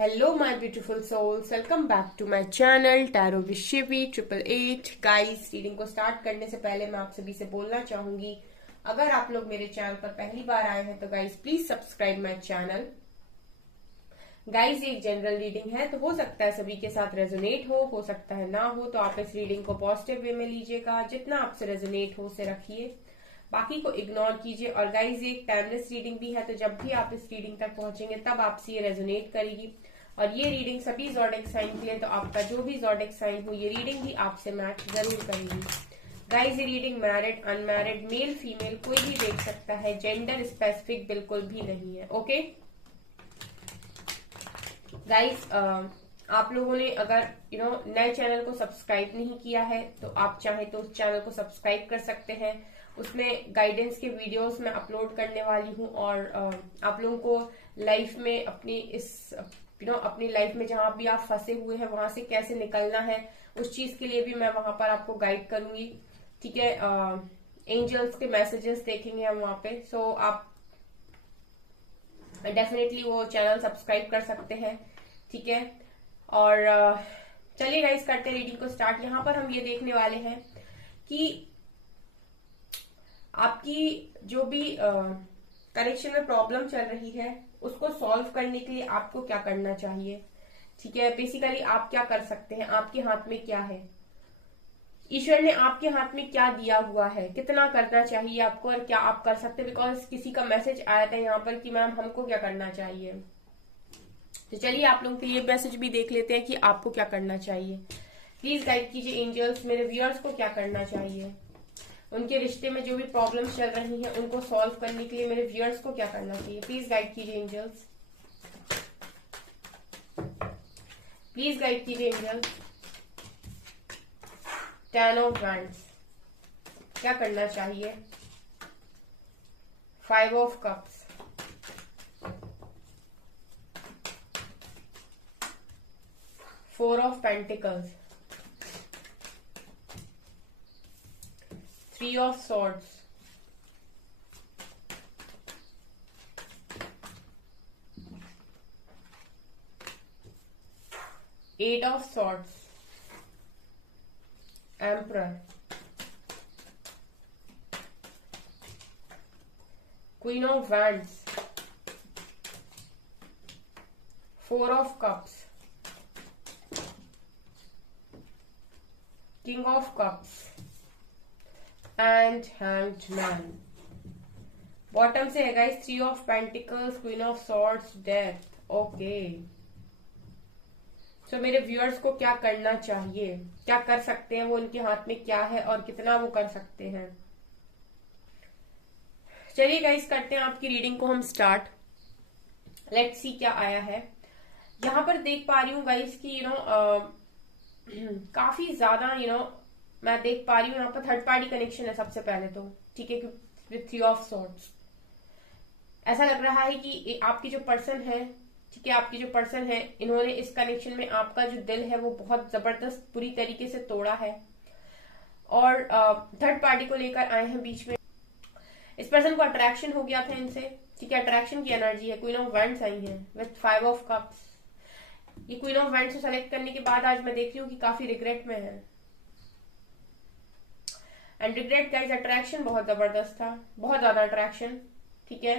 Hello my beautiful souls, welcome back to my channel Tarot with Shivi 888। Guys, reading को start करने से पहले मैं आप सभी से बोलना चाहूंगी, अगर आप लोग मेरे चैनल पर पहली बार आए हैं तो guys please subscribe my channel. Guys, ये एक जनरल रीडिंग है तो हो सकता है सभी के साथ रेजोनेट हो सकता है ना हो, तो आप इस रीडिंग को पॉजिटिव वे में लीजिएगा। जितना आपसे रेजोनेट हो उसे रखिए, बाकी को इग्नोर कीजिए। और गाइज, ये एक टाइमलेस रीडिंग भी है, तो जब भी आप इस रीडिंग तक पहुंचेंगे तब आपसे ये रेजोनेट करेगी। और ये रीडिंग सभी ज़ोडिएक साइन के लिए, तो आपका जो भी ज़ोडिएक साइन हो ये रीडिंग भी आपसे मैच जरूर करेगी। गाइज, ये reading married unmarried male female कोई भी देख सकता है, जेंडर स्पेसिफिक बिल्कुल भी नहीं है। ओके गाइज, आप लोगों ने अगर नए चैनल को सब्सक्राइब नहीं किया है तो आप चाहे तो उस चैनल को सब्सक्राइब कर सकते हैं। उसमें गाइडेंस के वीडियोस मैं अपलोड करने वाली हूँ, और आप लोगों को लाइफ में अपनी लाइफ में जहां भी आप फंसे हुए हैं वहां से कैसे निकलना है, उस चीज के लिए भी मैं वहां पर आपको गाइड करूंगी। ठीक है, एंजल्स के मैसेजेस देखेंगे हम वहां पे, सो आप डेफिनेटली वो चैनल सब्सक्राइब कर सकते हैं। ठीक है, और चलिए गाइस करते हैं रीडिंग को स्टार्ट। यहाँ पर हम ये देखने वाले हैं कि आपकी जो भी कनेक्शन में प्रॉब्लम चल रही है उसको सॉल्व करने के लिए आपको क्या करना चाहिए। ठीक है, बेसिकली आप क्या कर सकते हैं, आपके हाथ में क्या है, ईश्वर ने आपके हाथ में क्या दिया हुआ है, कितना करना चाहिए आपको और क्या आप कर सकते हैं। बिकॉज किसी का मैसेज आया था यहाँ पर कि मैम हमको क्या करना चाहिए, तो चलिए आप लोगों के लिए मैसेज भी देख लेते हैं कि आपको क्या करना चाहिए। प्लीज गाइड कीजिए एंजल्स, मेरे व्यूअर्स को क्या करना चाहिए, उनके रिश्ते में जो भी प्रॉब्लम्स चल रही हैं उनको सॉल्व करने के लिए मेरे व्यूअर्स को क्या करना चाहिए। प्लीज गाइड कीजिए एंजल्स, प्लीज गाइड कीजिए एंजल्स। 10 ऑफ वैंड्स, क्या करना चाहिए। 5 of cups, 4 of pentacles, 3 of swords, 8 of swords, Emperor, Queen of Wands, 4 of Cups, King of Cups and hanged man. Bottom से है guys 3 of pentacles, queen of swords, death. Okay, so मेरे viewers को क्या करना चाहिए, क्या कर सकते हैं वो, उनके हाथ में क्या है और कितना वो कर सकते हैं। चलिए गाइस करते हैं आपकी रीडिंग को हम स्टार्ट। लेट्स सी क्या आया है। यहाँ पर देख पा रही हूँ गाइस कि काफी ज्यादा मैं देख पा रही हूँ यहाँ पर थर्ड पार्टी कनेक्शन है सबसे पहले तो। ठीक है, विथ 3 ऑफ सॉर्ड्स ऐसा लग रहा है कि आपकी जो पर्सन है, ठीक है, आपकी जो पर्सन है, इन्होंने इस कनेक्शन में आपका जो दिल है वो बहुत जबरदस्त बुरी तरीके से तोड़ा है और थर्ड पार्टी को लेकर आए हैं बीच में। इस पर्सन को अट्रैक्शन हो गया था इनसे। ठीक है, अट्रैक्शन की एनर्जी है। क्वीन ऑफ वैंड्स आई है विथ 5 ऑफ कप्स। ये क्वीन ऑफ वैंड्स को सेलेक्ट करने के बाद आज मैं देख रही हूँ कि काफी रिग्रेट में है। एंड रिग्रेट गाइस, अट्रैक्शन बहुत जबरदस्त था, बहुत ज्यादा अट्रैक्शन। ठीक है,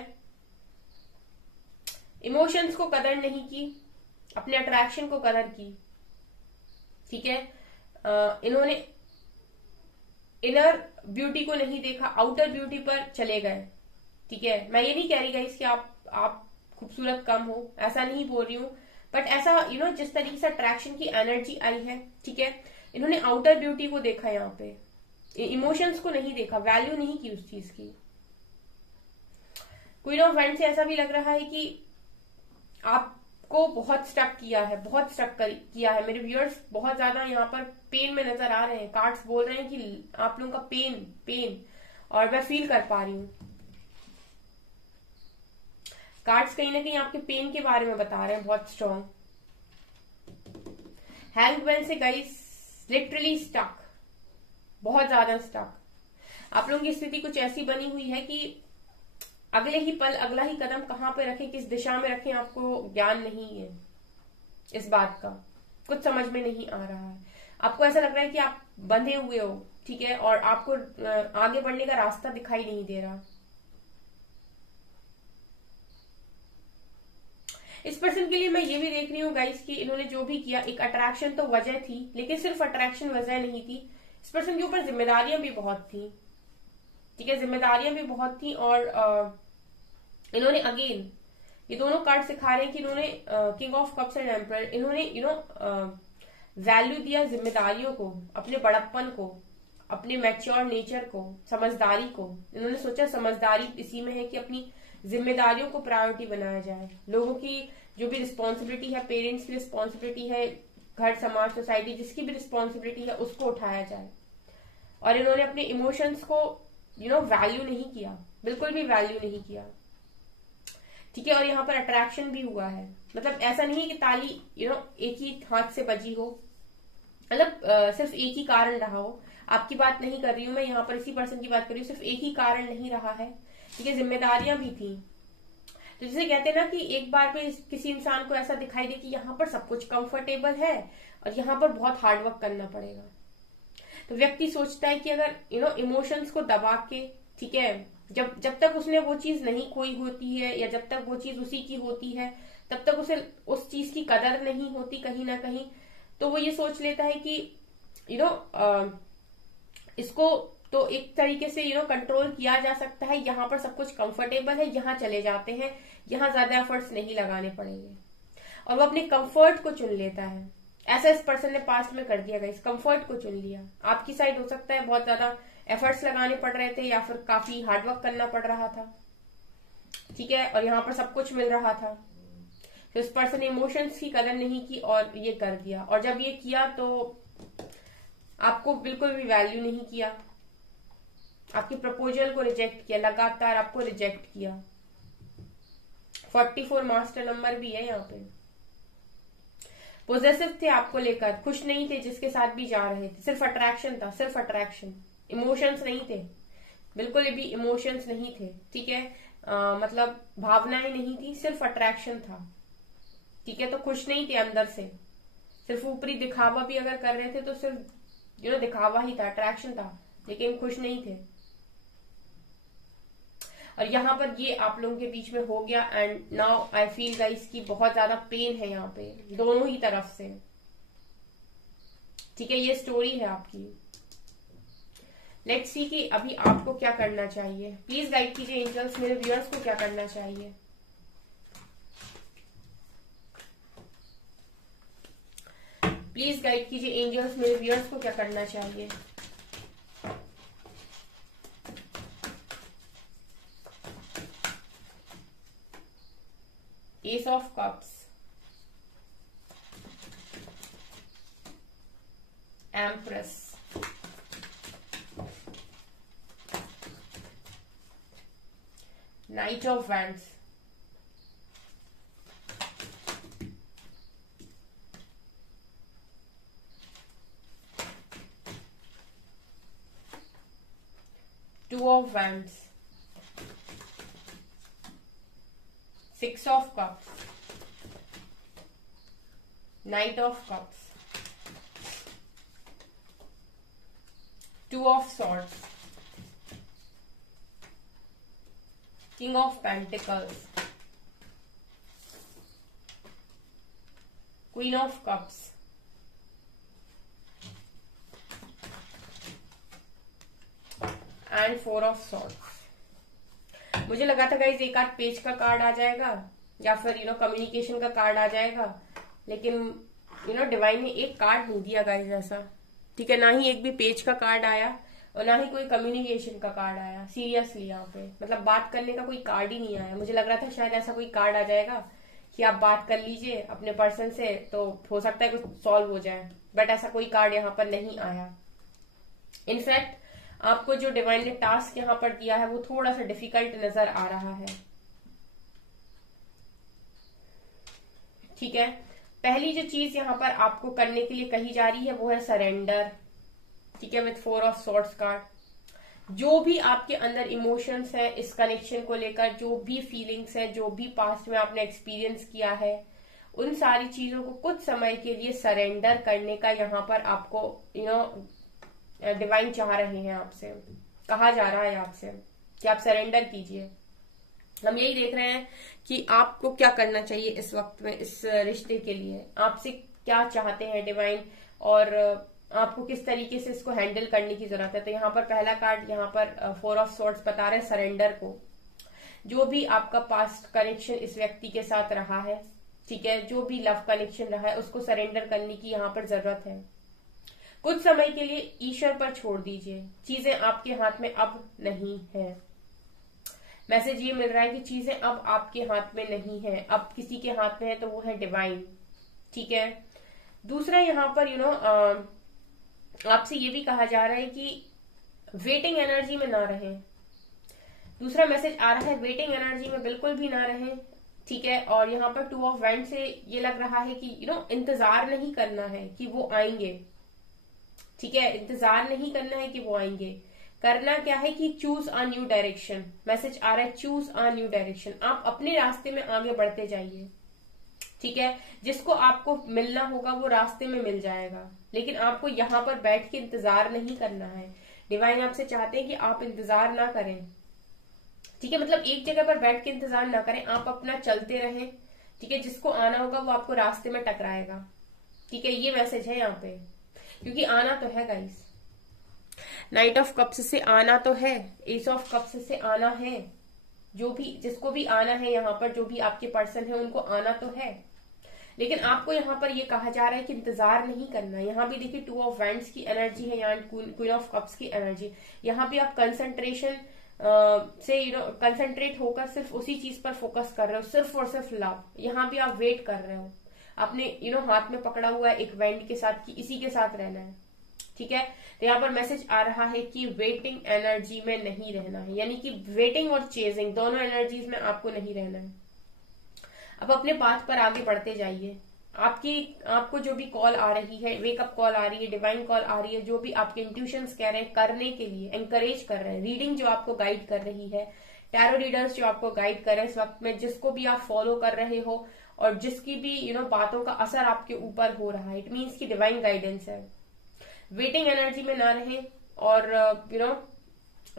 इमोशंस को कदर नहीं की, अपने अट्रैक्शन को कदर की। ठीक है, इन्होंने इनर ब्यूटी को नहीं देखा, आउटर ब्यूटी पर चले गए। ठीक है, मैं ये नहीं कह रही गाइस कि आप खूबसूरत कम हो, ऐसा नहीं बोल रही हूं, बट ऐसा जिस तरीके से अट्रैक्शन की एनर्जी आई है, ठीक है, इन्होंने आउटर ब्यूटी को देखा, यहाँ पे इमोशंस को नहीं देखा, वैल्यू नहीं की उस चीज की। क्वीन ऑफ वैंड्स से ऐसा भी लग रहा है कि आपको बहुत स्टक किया है, बहुत स्टक किया है। मेरे व्यूअर्स बहुत ज्यादा यहाँ पर पेन में नजर आ रहे हैं। कार्ड्स बोल रहे हैं कि आप लोगों का पेन, और मैं फील कर पा रही हूँ। कार्ड्स कहीं ना कहीं आपके पेन के बारे में बता रहे हैं, बहुत स्ट्रॉन्ग। हैंग्ड मैन से गाइस लिटरली स्टक, बहुत ज्यादा स्टक। आप लोगों की स्थिति कुछ ऐसी बनी हुई है कि अगले ही पल अगला ही कदम कहाँ पे रखें, किस दिशा में रखें, आपको ज्ञान नहीं है। इस बात का कुछ समझ में नहीं आ रहा है। आपको ऐसा लग रहा है कि आप बंधे हुए हो, ठीक है, और आपको आगे बढ़ने का रास्ता दिखाई नहीं दे रहा। इस पर्सन के लिए मैं ये भी देख रही हूँ गाइस कि इन्होंने जो भी किया, एक अट्रैक्शन तो वजह थी, लेकिन सिर्फ अट्रैक्शन वजह नहीं थी। इस पर्सन के ऊपर जिम्मेदारियां भी बहुत थी, ठीक है, जिम्मेदारियां भी बहुत थी। और इन्होंने अगेन ये दोनों कार्ड सिखा रहे हैं कि इन्होंने king of cups and emperor, इन्होंने वैल्यू दिया जिम्मेदारियों को, अपने बड़प्पन को, अपने मैच्योर नेचर को, समझदारी को। इन्होंने सोचा समझदारी इसी में है कि अपनी जिम्मेदारियों को प्रायोरिटी बनाया जाए, लोगों की जो भी रिस्पॉन्सिबिलिटी है, पेरेंट्स की रिस्पॉन्सिबिलिटी है, घर समाज सोसाइटी जिसकी भी रिस्पॉन्सिबिलिटी है उसको उठाया जाए। और इन्होंने अपने इमोशंस को वैल्यू नहीं किया, बिल्कुल भी वैल्यू नहीं किया, ठीक है। और यहाँ पर अट्रैक्शन भी हुआ है, मतलब ऐसा नहीं कि ताली एक ही हाथ से बजी हो, मतलब सिर्फ एक ही कारण रहा हो। आपकी बात नहीं कर रही हूं मैं, यहाँ पर इसी पर्सन की बात कर रही हूँ, सिर्फ एक ही कारण नहीं रहा है, ठीक है, जिम्मेदारियां भी थी। तो जैसे कहते हैं ना कि एक बार में किसी इंसान को ऐसा दिखाई दे कि यहाँ पर सब कुछ कंफर्टेबल है और यहाँ पर बहुत हार्डवर्क करना पड़ेगा, तो व्यक्ति सोचता है कि अगर इमोशंस को दबा के, ठीक है, जब तक उसने वो चीज नहीं खोई होती है या जब तक वो चीज उसी की होती है तब तक उसे उस चीज की कदर नहीं होती कहीं ना कहीं। तो वो ये सोच लेता है कि इसको तो एक तरीके से कंट्रोल किया जा सकता है, यहाँ पर सब कुछ कंफर्टेबल है, यहाँ चले जाते हैं, यहाँ ज्यादा एफर्ट्स नहीं लगाने पड़ेंगे, और वो अपने कंफर्ट को चुन लेता है। ऐसा इस पर्सन ने पास्ट में कर दिया गाइस, कंफर्ट को चुन लिया। आपकी साइड हो सकता है बहुत ज्यादा एफर्ट्स लगाने पड़ रहे थे या फिर काफी हार्डवर्क करना पड़ रहा था, ठीक है, और यहाँ पर सब कुछ मिल रहा था, तो इस पर्सन ने इमोशंस की कदर नहीं की और ये कर दिया। और जब ये किया तो आपको बिल्कुल भी वैल्यू नहीं किया, आपके प्रपोजल को रिजेक्ट किया, लगातार आपको रिजेक्ट किया। 44 मास्टर नंबर भी है यहाँ पे। पोजेसिव थे आपको लेकर, खुश नहीं थे जिसके साथ भी जा रहे थे, सिर्फ अट्रैक्शन था, सिर्फ अट्रैक्शन, इमोशंस नहीं थे, बिल्कुल भी इमोशंस नहीं थे, ठीक है, मतलब भावनाएं नहीं थी, सिर्फ अट्रैक्शन था, ठीक है। तो खुश नहीं थे अंदर से, सिर्फ ऊपरी दिखावा भी अगर कर रहे थे तो सिर्फ दिखावा ही था, अट्रैक्शन था, लेकिन खुश नहीं थे। और यहाँ पर ये आप लोगों के बीच में हो गया, and now I feel guys की बहुत ज्यादा पेन है यहाँ पे दोनों ही तरफ से, ठीक है, ये स्टोरी है आपकी। लेट्स सी कि अभी आपको क्या करना चाहिए। प्लीज गाइड कीजिए एंजल्स, मेरे व्यूअर्स को क्या करना चाहिए। प्लीज गाइड कीजिए एंजल्स, मेरे व्यूअर्स को क्या करना चाहिए। S of cups, empress, night of wands, two of wands, 6 of cups, Knight of cups, 2 of swords, King of pentacles, Queen of cups, and 4 of swords। मुझे लगा था गाइस एक आध पेज का कार्ड आ जाएगा या फिर कम्युनिकेशन का कार्ड आ जाएगा, लेकिन डिवाइन ने एक कार्ड नहीं दिया गाइस ऐसा, ठीक है, ना ही एक भी पेज का कार्ड आया और ना ही कोई कम्युनिकेशन का कार्ड आया। सीरियसली यहाँ पे मतलब बात करने का कोई कार्ड ही नहीं आया। मुझे लग रहा था शायद ऐसा कोई कार्ड आ जाएगा कि आप बात कर लीजिए अपने पर्सन से तो हो सकता है कुछ सॉल्व हो जाए, बट ऐसा कोई कार्ड यहाँ पर नहीं आया। इनफैक्ट आपको जो डिवाइन ने टास्क यहाँ पर दिया है वो थोड़ा सा डिफिकल्ट नजर आ रहा है, ठीक है। पहली जो चीज यहाँ पर आपको करने के लिए कही जा रही है वो है सरेंडर, ठीक है, विथ 4 ऑफ सॉर्ड्स कार्ड। जो भी आपके अंदर इमोशंस है इस कनेक्शन को लेकर, जो भी फीलिंग्स है, जो भी पास्ट में आपने एक्सपीरियंस किया है, उन सारी चीजों को कुछ समय के लिए सरेंडर करने का यहाँ पर आपको डिवाइन चाह रहे हैं आपसे, कहा जा रहा है आपसे कि आप सरेंडर कीजिए। हम यही देख रहे हैं कि आपको क्या करना चाहिए इस वक्त में, इस रिश्ते के लिए आपसे क्या चाहते हैं डिवाइन, और आपको किस तरीके से इसको हैंडल करने की जरूरत है। तो यहाँ पर पहला कार्ड यहाँ पर 4 ऑफ स्वॉर्ड्स बता रहे हैं सरेंडर को। जो भी आपका पास्ट कनेक्शन इस व्यक्ति के साथ रहा है, ठीक है, जो भी लव कनेक्शन रहा है उसको सरेंडर करने की यहाँ पर जरूरत है। कुछ समय के लिए ईश्वर पर छोड़ दीजिए, चीजें आपके हाथ में अब नहीं है। मैसेज ये मिल रहा है कि चीजें अब आपके हाथ में नहीं है, अब किसी के हाथ में है तो वो है डिवाइन, ठीक है। दूसरा यहाँ पर आपसे ये भी कहा जा रहा है कि वेटिंग एनर्जी में ना रहें। दूसरा मैसेज आ रहा है वेटिंग एनर्जी में बिल्कुल भी ना रहें, ठीक है। और यहाँ पर 2 ऑफ वैंड से ये लग रहा है कि इंतजार नहीं करना है कि वो आएंगे, ठीक है, इंतजार नहीं करना है कि वो आएंगे। करना क्या है कि choose a new direction. Message आ रहा है चूज अ न्यू डायरेक्शन। आप अपने रास्ते में आगे बढ़ते जाइए, ठीक है। जिसको आपको मिलना होगा वो रास्ते में मिल जाएगा, लेकिन आपको यहाँ पर बैठ के इंतजार नहीं करना है। डिवाइन आपसे चाहते हैं कि आप इंतजार ना करें, ठीक है, मतलब एक जगह पर बैठ के इंतजार ना करें, आप अपना चलते रहें, ठीक है। जिसको आना होगा वो आपको रास्ते में टकराएगा, ठीक है। ये मैसेज है यहाँ पे, क्योंकि आना तो है गाइस। नाइट ऑफ कप्स से आना तो है, एस ऑफ कप्स से आना है, जो भी जिसको भी आना है यहाँ पर, जो भी आपके पर्सन है उनको आना तो है, लेकिन आपको यहाँ पर ये कहा जा रहा है कि इंतजार नहीं करना। यहाँ भी देखिए 2 ऑफ वैंड्स की एनर्जी है, यहाँ क्वीन ऑफ कप्स की एनर्जी। यहाँ भी आप कंसंट्रेशन से कंसंट्रेट होकर सिर्फ उसी चीज पर फोकस कर रहे हो, सिर्फ और सिर्फ लव। यहाँ भी आप वेट कर रहे हो, अपने हाथ में पकड़ा हुआ है एक वैंड के साथ कि इसी के साथ रहना है, ठीक है। तो यहाँ पर मैसेज आ रहा है कि वेटिंग एनर्जी में नहीं रहना है, यानी कि वेटिंग और चेजिंग दोनों एनर्जीज में आपको नहीं रहना है। अब अपने पाथ पर आगे बढ़ते जाइए। आपको जो भी कॉल आ रही है, वेकअप कॉल आ रही है, डिवाइन कॉल आ रही है, जो भी आपके इंट्यूशंस कह रहे हैं करने के लिए, एंकरेज कर रहे हैं, रीडिंग जो आपको गाइड कर रही है, टैरो रीडर्स जो आपको गाइड कर रहे हैं इस वक्त में, जिसको भी आप फॉलो कर रहे हो और जिसकी भी बातों का असर आपके ऊपर हो रहा है, इट मीन्स की डिवाइन गाइडेंस है। वेटिंग एनर्जी में ना रहे और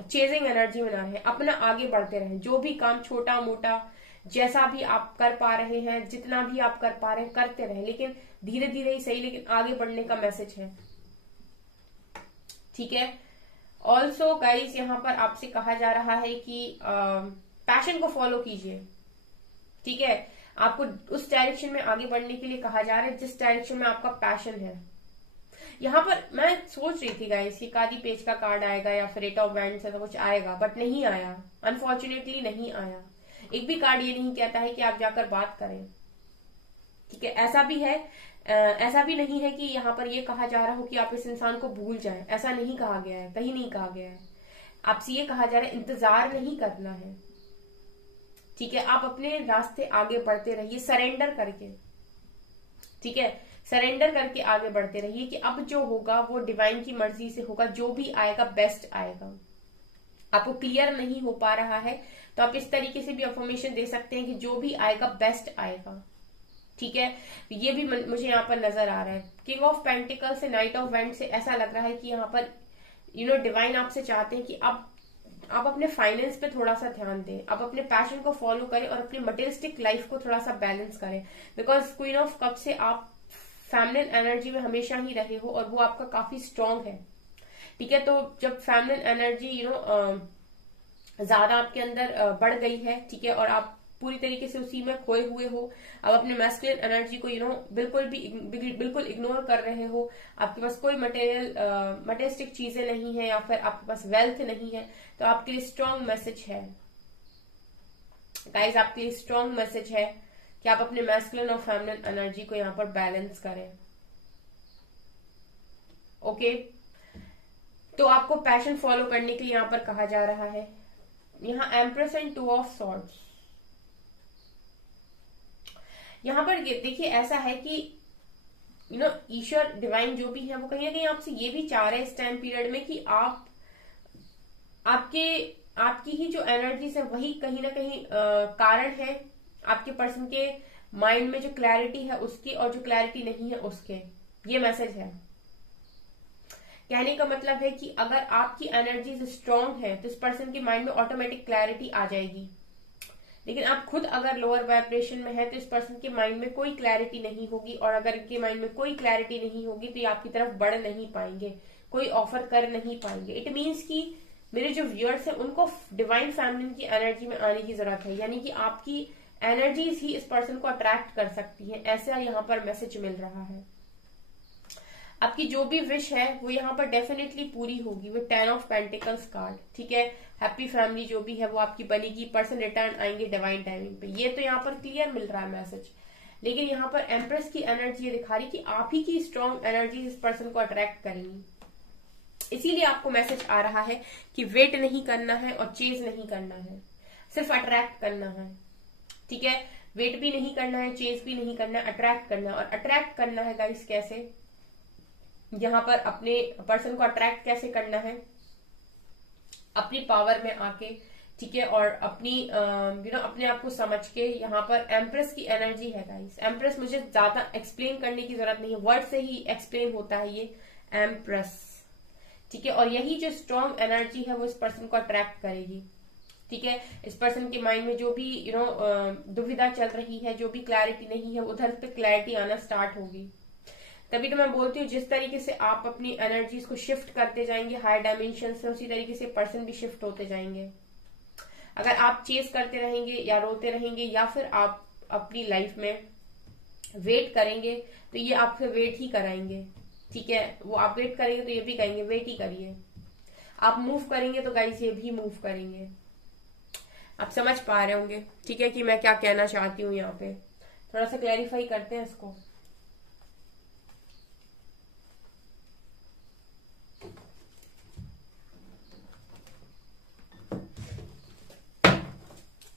चेजिंग एनर्जी में ना रहे, अपना आगे बढ़ते रहे। जो भी काम छोटा मोटा जैसा भी आप कर पा रहे हैं, जितना भी आप कर पा रहे हैं करते रहे, लेकिन धीरे धीरे ही सही, लेकिन आगे बढ़ने का मैसेज है, ठीक है। ऑल्सो गाइज यहाँ पर आपसे कहा जा रहा है कि पैशन को फॉलो कीजिए, ठीक है। आपको उस डायरेक्शन में आगे बढ़ने के लिए कहा जा रहा है जिस डायरेक्शन में आपका पैशन है। यहाँ पर मैं सोच रही थी गाइस कि कादी पेज का कार्ड आएगा या फिर 8 ऑफ वैंड्स ऐसा कुछ आएगा, बट नहीं आया, अनफॉर्चुनेटली नहीं आया। एक भी कार्ड ये नहीं कहता है कि आप जाकर बात करें, ठीक है। ऐसा भी है, ऐसा भी नहीं है कि यहाँ पर ये कहा जा रहा हो कि आप इस इंसान को भूल जाएं, ऐसा नहीं कहा गया है, कहीं नहीं कहा गया है। आपसे ये कहा जा रहा है इंतजार नहीं करना है, ठीक है। आप अपने रास्ते आगे बढ़ते रहिए सरेंडर करके, ठीक है, सरेंडर करके आगे बढ़ते रहिए कि अब जो होगा वो डिवाइन की मर्जी से होगा, जो भी आएगा बेस्ट आएगा। आपको क्लियर नहीं हो पा रहा है तो आप इस तरीके से भी अफर्मेशन दे सकते हैं कि जो भी आएगा बेस्ट आएगा, ठीक है। ये भी मुझे यहाँ पर नजर आ रहा है। किंग ऑफ पेंटिकल से नाइट ऑफ वैंड से ऐसा लग रहा है कि यहाँ पर डिवाइन आपसे चाहते हैं कि आप अपने फाइनेंस पे थोड़ा सा ध्यान दें, आप अपने पैशन को फॉलो करें और अपनी मटेरियलिस्टिक लाइफ को थोड़ा सा बैलेंस करें। बिकॉज क्वीन ऑफ कप से आप फेमिनिन एनर्जी में हमेशा ही रहे हो और वो आपका काफी स्ट्रांग है, ठीक है। तो जब फेमिनिन एनर्जी ज्यादा आपके अंदर बढ़ गई है, ठीक है, और आप पूरी तरीके से उसी में खोए हुए हो, अब अपने मैस्कुलिन एनर्जी को बिल्कुल इग्नोर कर रहे हो, आपके पास कोई मटेरियलिस्टिक चीजें नहीं है या फिर आपके पास वेल्थ नहीं है, तो आपके लिए स्ट्रांग मैसेज है गाइज, आपके लिए स्ट्रांग मैसेज है कि आप अपने मैस्कुलिन और फेमिनिन एनर्जी को यहाँ पर बैलेंस करें, ओके। तो आपको पैशन फॉलो करने के लिए यहाँ पर कहा जा रहा है। यहाँ एम्प्रेस एंड 2 ऑफ सॉर्ड्स, यहाँ पर देखिए ऐसा है कि ईश्वर डिवाइन जो भी है वो कहीं ना कहीं आपसे ये भी चाह रहे हैं इस टाइम पीरियड में कि आपकी ही जो एनर्जीज है वही कहीं ना कहीं कारण है आपके पर्सन के माइंड में जो क्लैरिटी है उसकी और जो क्लैरिटी नहीं है उसके, ये मैसेज है। कहने का मतलब है कि अगर आपकी एनर्जीज स्ट्रांग है तो इस पर्सन के माइंड में ऑटोमेटिक क्लैरिटी आ जाएगी, लेकिन आप खुद अगर लोअर वाइब्रेशन में है तो इस पर्सन के माइंड में कोई क्लैरिटी नहीं होगी, और अगर इनके माइंड में कोई क्लैरिटी नहीं होगी तो ये आपकी तरफ बढ़ नहीं पाएंगे, कोई ऑफर कर नहीं पाएंगे। इट मीन्स कि मेरे जो व्यूअर्स हैं उनको डिवाइन फेमिनिन की एनर्जी में आने की जरूरत है, यानी कि आपकी एनर्जीज ही इस पर्सन को अट्रैक्ट कर सकती है, ऐसा यहाँ पर मैसेज मिल रहा है। आपकी जो भी विश है वो यहाँ पर डेफिनेटली पूरी होगी विद 10 ऑफ पेंटिकल्स कार्ड, ठीक है। हैप्पी फैमिली जो भी है वो आपकी बनेगी, पर्सन रिटर्न आएंगे डिवाइन टाइमिंग पे, ये तो यहाँ पर क्लियर मिल रहा है मैसेज। लेकिन यहाँ पर एम्प्रेस की एनर्जी ये दिखा रही कि आप ही की स्ट्रॉन्ग एनर्जी इस पर्सन को अट्रैक्ट करेंगी, इसीलिए आपको मैसेज आ रहा है कि वेट नहीं करना है और चेज नहीं करना है, सिर्फ अट्रैक्ट करना है, ठीक है। वेट भी नहीं करना है, चेज भी नहीं करना है, अट्रैक्ट करना है। और अट्रैक्ट करना है गाइस कैसे, यहां पर अपने पर्सन को अट्रैक्ट कैसे करना है, अपनी पावर में आके, ठीक है, और अपनी अपने आप को समझ के। यहाँ पर एम्प्रेस की एनर्जी है गाइस। एम्प्रेस मुझे ज्यादा एक्सप्लेन करने की जरूरत नहीं है, वर्ड से ही एक्सप्लेन होता है ये एम्प्रेस, ठीक है। और यही जो स्ट्रॉन्ग एनर्जी है वो इस पर्सन को अट्रैक्ट करेगी, ठीक है। इस पर्सन के माइंड में जो भी दुविधा चल रही है, जो भी क्लैरिटी नहीं है, उधर पे क्लैरिटी आना स्टार्ट होगी। तभी तो मैं बोलती हूँ जिस तरीके से आप अपनी एनर्जीज को शिफ्ट करते जाएंगे हायर डायमेंशन से, उसी तरीके से पर्सन भी शिफ्ट होते जाएंगे। अगर आप चेस करते रहेंगे या रोते रहेंगे या फिर आप अपनी लाइफ में वेट करेंगे तो ये आपसे वेट ही कराएंगे, ठीक है। वो आप वेट करेंगे तो ये भी कहेंगे वेट ही करिए। आप मूव करेंगे तो गाइस ये भी मूव करेंगे। आप समझ पा रहे होंगे, ठीक है, कि मैं क्या कहना चाहती हूँ। यहाँ पे थोड़ा सा क्लैरिफाई करते हैं इसको।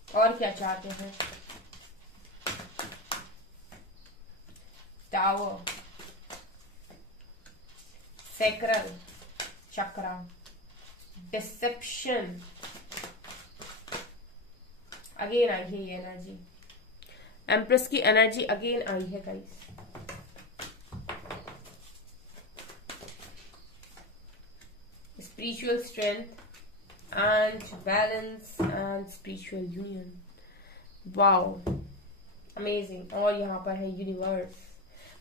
और क्या चाहते हैं, tower, sacral chakra, deception, again आई है ये एनर्जी, एम्प्रेस की एनर्जी अगेन आई है guys. Spiritual strength and balance and spiritual union, wow amazing. और यहाँ पर है यूनिवर्स,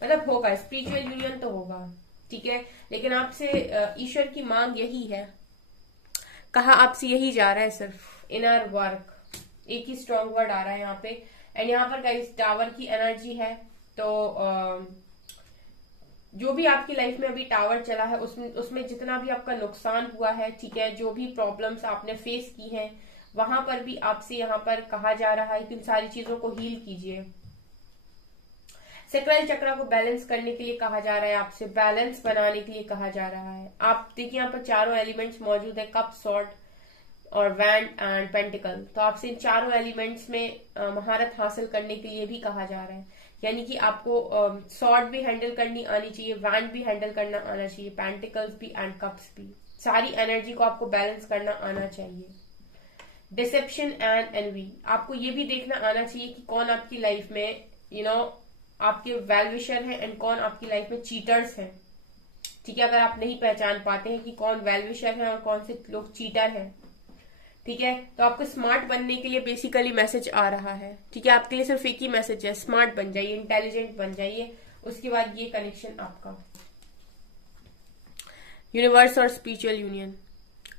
मतलब होगा स्पिरिचुअल यूनियन तो होगा, ठीक है। लेकिन आपसे ईश्वर की मांग यही है, कहा आपसे यही जा रहा है, सिर्फ इनर वर्क, एक ही स्ट्रॉन्ग वर्ड आ रहा है यहाँ पे। एंड यहाँ पर गाइस टावर की एनर्जी है, तो जो भी आपकी लाइफ में अभी टावर चला है उसमें जितना भी आपका नुकसान हुआ है, ठीक है, जो भी प्रॉब्लम्स आपने फेस की हैं, वहां पर भी आपसे यहाँ पर कहा जा रहा है कि इन सारी चीजों को हील कीजिए। सैक्रल चक्र को बैलेंस करने के लिए कहा जा रहा है, आपसे बैलेंस बनाने के लिए कहा जा रहा है। आप देखिए यहाँ पर चारों एलिमेंट्स मौजूद है, कप, सॉर्ड और वैंड एंड पेंटिकल। तो आपसे इन चारों एलिमेंट्स में महारत हासिल करने के लिए भी कहा जा रहा है, यानी कि आपको सॉर्ड भी हैंडल करनी आनी चाहिए, वैंड भी हैंडल करना आना चाहिए, पेंटिकल्स भी एंड कप्स भी, सारी एनर्जी को आपको बैलेंस करना आना चाहिए। डिसेप्शन एंड एनवी, आपको ये भी देखना आना चाहिए कि कौन आपकी लाइफ में आपके वेल विशर है एंड कौन आपकी लाइफ में चीटर्स हैं, ठीक है। अगर आप नहीं पहचान पाते हैं कि कौन वेल विशर है और कौन से लोग चीटर हैं, ठीक है, तो आपको स्मार्ट बनने के लिए बेसिकली मैसेज आ रहा है, ठीक है। आपके लिए सिर्फ एक ही मैसेज है, स्मार्ट बन जाइए, इंटेलिजेंट बन जाइए। उसके बाद ये कनेक्शन आपका यूनिवर्स और स्पिरिचुअल यूनियन,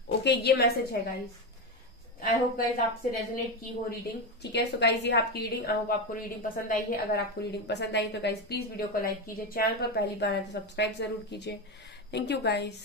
ओके, ये मैसेज है गाइस। आई होप गाइज आपसे रेजोनेट की हो रीडिंग, ठीक है। सो गाइज ये आपकी रीडिंग, आई होप आपको रीडिंग पसंद आई है। अगर आपको रीडिंग पसंद आई तो गाइज प्लीज वीडियो को लाइक कीजिए, चैनल पर पहली बार आए तो सब्सक्राइब जरूर कीजिए। Thank you guys.